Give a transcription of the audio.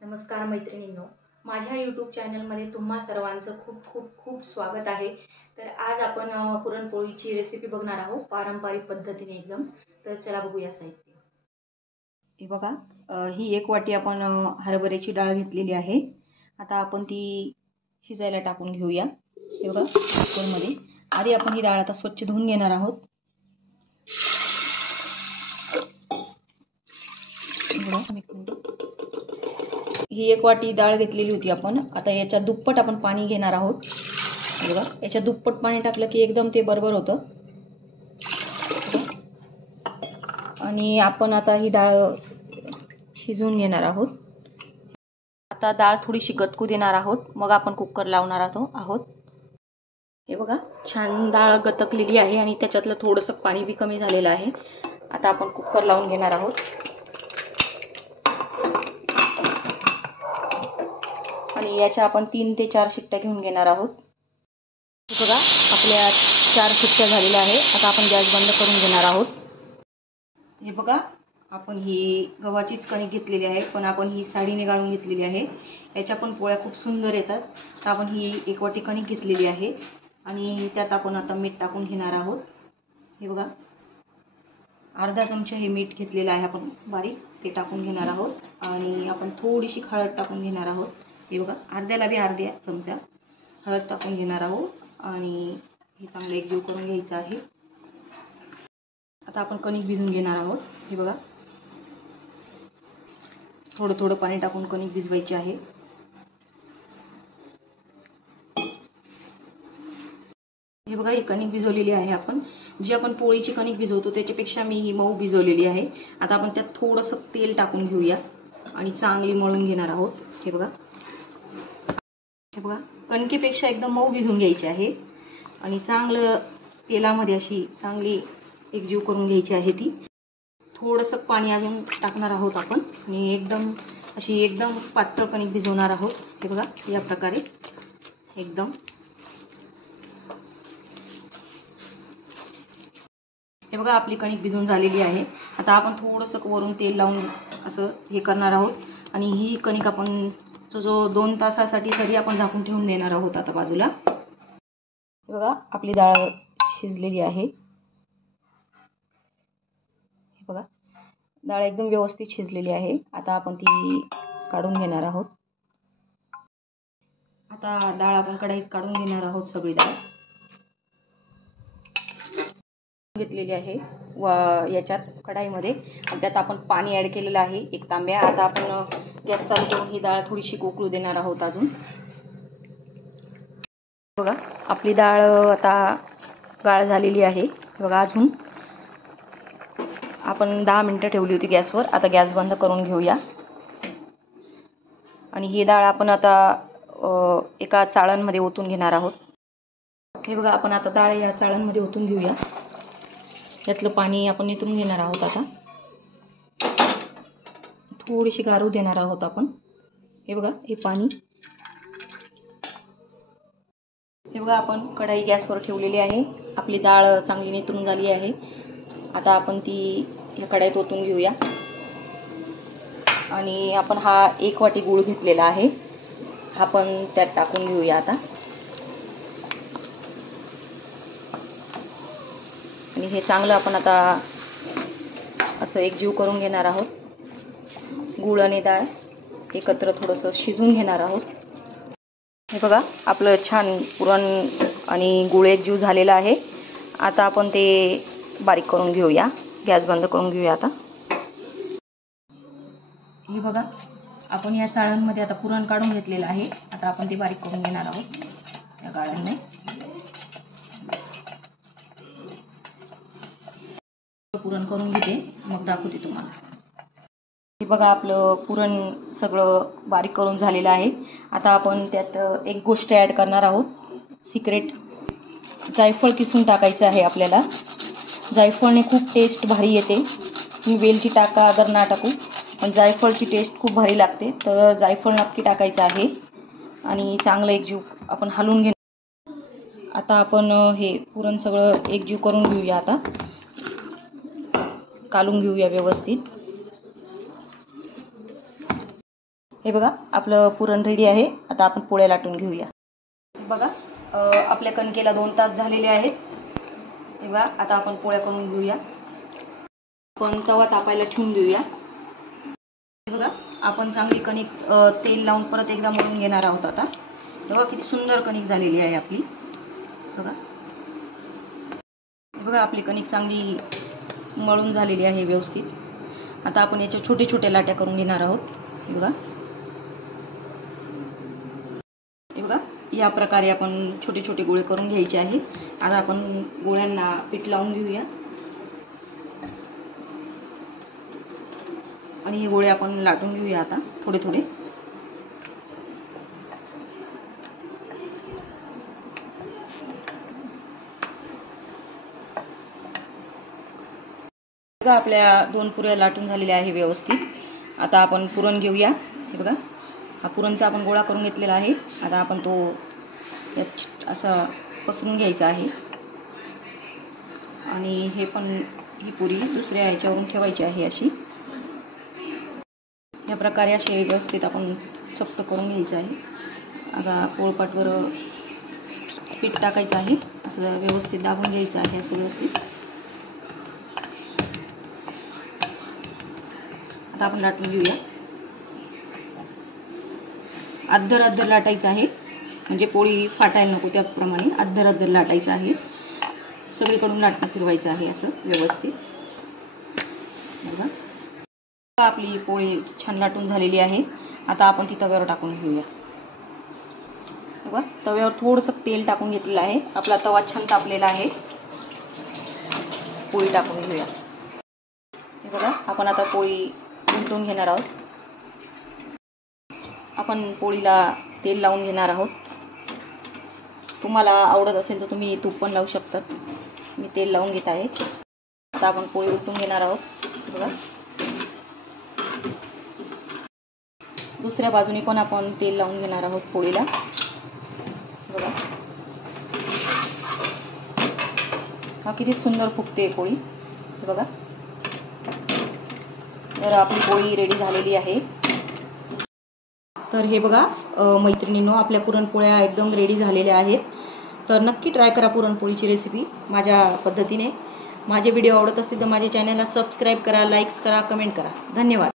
नमस्कार मैत्रिणींनो, माझ्या यूट्यूब चॅनलमध्ये तुम्हा सर्वांचं खूप खूप खूप स्वागत आहे। तर आज आपण पुरणपोळीची रेसिपी बघणार आहोत, पारंपरिक पद्धतीने एकदम। तर चला बघूया साहित्य। हे बघा, ही एक वाटी आपण हरभऱ्याची डाळ घेतलेली आहे। आता आपण ती शिजायला टाकून घेऊया। हे बघा, कुकरमध्ये आधी आपण ही डाळ आता स्वच्छ धुवून घेणार आहोत। ही एक वाटी डाळ घेतलेली होती आपण। आता याच्या दुप्पट आपण पाणी घेणार आहोत। बघा, याच्या दुप्पट पाणी टाकलं की एकदम ते बरोबर होतं। आणि आपण आता ही डाळ शिजवून घेणार आहोत। आता डाळ थोडीशी गतकू देणार आहोत, मग आपण कुकर लावणार आहोत। हे बघा, छान डाळ गतकलेली आहे आणि त्याच्यातलं थोडंसं पाणी बी कमी झालेलं आहे। आता आपण कुकर लावून घेणार आहोत आणि याच्या आपण 3 ते 4 शिट्ट्या घेऊन घेणार आहोत। बघा, आपल्या 4 शिट्ट्या झालेल्या आहे। आता आपण गॅस बंद करून घेणार आहोत। हे बघा, आपण ही गव्हाचीच कणिक घेतलेली आहे, पण आपण ही साडीने गाळून घेतलेली आहे। याच्या पण पोळ्या खूप सुंदर येतात। तर आपण ही एक वाटी कणिक घेतलेली आहे आणि त्यात आपण आता मीठ टाकून घेणार आहोत। हे बघा, अर्धा चमचा हे मीठ घेतलेलं आहे आपण बारीक, ते टाकून घेणार आहोत आणि आपण थोडीशी हळद टाकून घेणार आहोत। हे बघा, अर्ध्याला बी अर्धा चमचा हळद टाकून घेणार आहोत आणि हे चांगलं एकजीव करून घ्यायचं आहे। आता आपण कणिक भिजवून घेणार आहोत। हे बघा, थोडं थोडं पाणी टाकून कणिक भिजवायची आहे। हे बघा, ही कणिक भिजवलेली आहे आपण। जी आपण पोळीची कणिक भिजवतो त्याच्यापेक्षा मी ही मऊ भिजवलेली आहे। आता आपण त्यात थोडंसं तेल टाकून घेऊया आणि चांगली मळून घेणार आहोत। हे बघा, कणकेपेक्षा एकदम मऊ भिजवून घ्यायची आहे आणि चांगलं तेलामध्ये अशी चांगली एकजीव करून घ्यायची आहे ती। थोडंसं पाणी अजून टाकणार आहोत आपण आणि एकदम पातळ कणिक भिजवणार आहोत। हे बघा, या प्रकारे एकदम। हे बघा, आपली कणिक भिजवून झालेली आहे। आता आपण थोडंसं वरून तेल लावून असं हे करणार आहोत आणि ही कणिक आपण जो 2 तासासाठी तरी आपण झाकून ठेवून देणार आहोत आता बाजूला। हे बघा, आपली डाळ शिजलेली आहे। हे बघा, डाळ एकदम व्यवस्थित शिजलेली आहे। आता आपण ती काढून घेणार आहोत। आता डाळ आपण कढईत काढून घेणार आहोत। सगळी डाळ घेतलेली आहे व याच्यात कढईमध्ये, त्यात आपण पाणी ॲड केलेलं आहे 1 तांब्या। आता आपण गॅस चालू करून ही डाळ थोडीशी उकळू देणार आहोत अजून। बघा, आपली डाळ आता गाळ झालेली आहे। बघा, अजून आपण 10 मिनिटं ठेवली होती गॅसवर। आता गॅस बंद करून घेऊया आणि ही डाळ आपण आता एका चाळणमध्ये ओतून घेणार आहोत। हे बघा, आपण आता डाळ या चाळणमध्ये ओतून घेऊया। यातलं पाणी आपण निथळून घेणार आहोत। आता थोडीशी गारू देणार आहोत आपण। हे बघा, हे पाणी। हे बघा, आपण कढई गॅसवर ठेवलेली आहे। आपली डाळ चांगली निथळून झाली आहे। आता आपण ती या कढईत ओतून घेऊया आणि आपण हा 1 वाटी गूळ घेतलेला आहे, हा पण त्यात टाकून घेऊया आता। आणि हे चांगलं आपण आता असं एकजीव करून घेणार आहोत। गूळ आणि डाळ एकत्र थोडंसं शिजवून घेणार आहोत। हे बघा, आपलं छान पुरण आणि गूळ एकजीव झालेला आहे। आता आपण ते बारीक करून घेऊया, गॅस बंद करून घेऊया आता। हे बघा, आपण या चाळणमध्ये आता पुरण काढून घेतलेलं आहे। आता आपण ते बारीक करून घेणार आहोत या गाळणीने। पुरण करून घेते, मग दाखवते तुम्हाला। हे बघा, आपलं पुरण सगळं बारीक करून झालेलं आहे। आता आपण त्यात एक गोष्ट ॲड करणार आहोत, सिक्रेट। जायफळ किसून टाकायचं आहे आपल्याला। जायफळने खूप टेस्ट भारी येते। तुम्ही वेलची टाका अगर ना टाकू, पण जायफळची टेस्ट खूप भारी लागते। तर जायफळ नक्की टाकायचं आहे आणि चांगलं एकजीव आपण हलवून घेऊ। आता आपण हे पुरण सगळं एकजीव करून घेऊया। आता कालून घेऊया व्यवस्थित। हे बघा आपलं पुरण रेडी आहे. आता आपण पोळ्या लाटून घेऊया. बघा आपल्या कणकेला 2 तास झालेले आहेत. हे बघा आता आपण पोळ्या करून घेऊया. आपण तवा तापायला ठेवून देऊया. हे बघा आपण चांगली कणिक तेल लावून परत एकदा मळून घेणार आहोत. आता बघा किती सुंदर कणिक झालेली आहे आपली. बघा हे बघा आपली कणिक चांगली मळून झालेली आहे व्यवस्थित. आता आपण याच्या छोटे छोटे लाट्या करून घेणार आहोत. हे बघा या प्रकारे आपण छोटे छोटे गोळे करून घ्यायचे आहे. आता आपण गोळ्यांना पीठ लावून घेऊया आणि हे गोळे आपण लाटून घेऊया आता थोडे थोडे. बघा आपल्या 2 पुऱ्या लाटून झालेल्या आहे व्यवस्थित. आता आपण पुरण घेऊया. हे बघा हा पुरणचा आपण गोळा करून घेतलेला आहे. आता आपण तो यात असा पसरून घ्यायचा आहे आणि हे पण ही पुरी दुसऱ्या ह्याच्यावरून ठेवायची आहे अशी. या प्रकारे असे व्यवस्थित आपण चपट करून घ्यायचं आहे. आता पोळपाटवर पीठ टाकायचं आहे. असं व्यवस्थित दाबून घ्यायचं आहे असं व्यवस्थित. आता आपण लाटून घेऊया. अद्धर अद्धर लाटायचं आहे म्हणजे पोळी फाटायला नको, त्याप्रमाणे अद्धर अद्धर लाटायचं आहे. सगळीकडून लाटून फिरवायचं आहे असं व्यवस्थित. बघा आपली पोळी छान लाटून झालेली आहे. आता आपण ती तव्यावर टाकून घेऊया. बघा तव्यावर थोडंसं तेल टाकून घेतलेलं आहे. आपला तवा छान तापलेला आहे. पोळी टाकून घेऊया. हे बघा आपण आता पोळी उलटून घेणार आहोत. आपण पोळीला तेल लावून घेणार आहोत. तुम्हाला आवडत असेल तर तुम्ही तूप पण लावू शकतात. मी तेल लावून घेत आहे. आता आपण पोळी उलटून घेणार आहोत. बघा दुसऱ्या बाजूने पण आपण तेल लावून घेणार आहोत पोळीला. बघा हा किती सुंदर फुगते पोळी. बघा तर आपली पोळी रेडी झालेली आहे. तर हे बघा मैत्रिणींनो आपल्या पुरणपोळ्या एकदम रेडी झालेल्या आहेत. तर नक्की ट्राय करा पुरणपोळीची रेसिपी माझ्या पद्धतीने. माझे व्हिडिओ आवडत असतील तर माझ्या चॅनलला सबस्क्राईब करा, लाईक्स करा, कमेंट करा. धन्यवाद.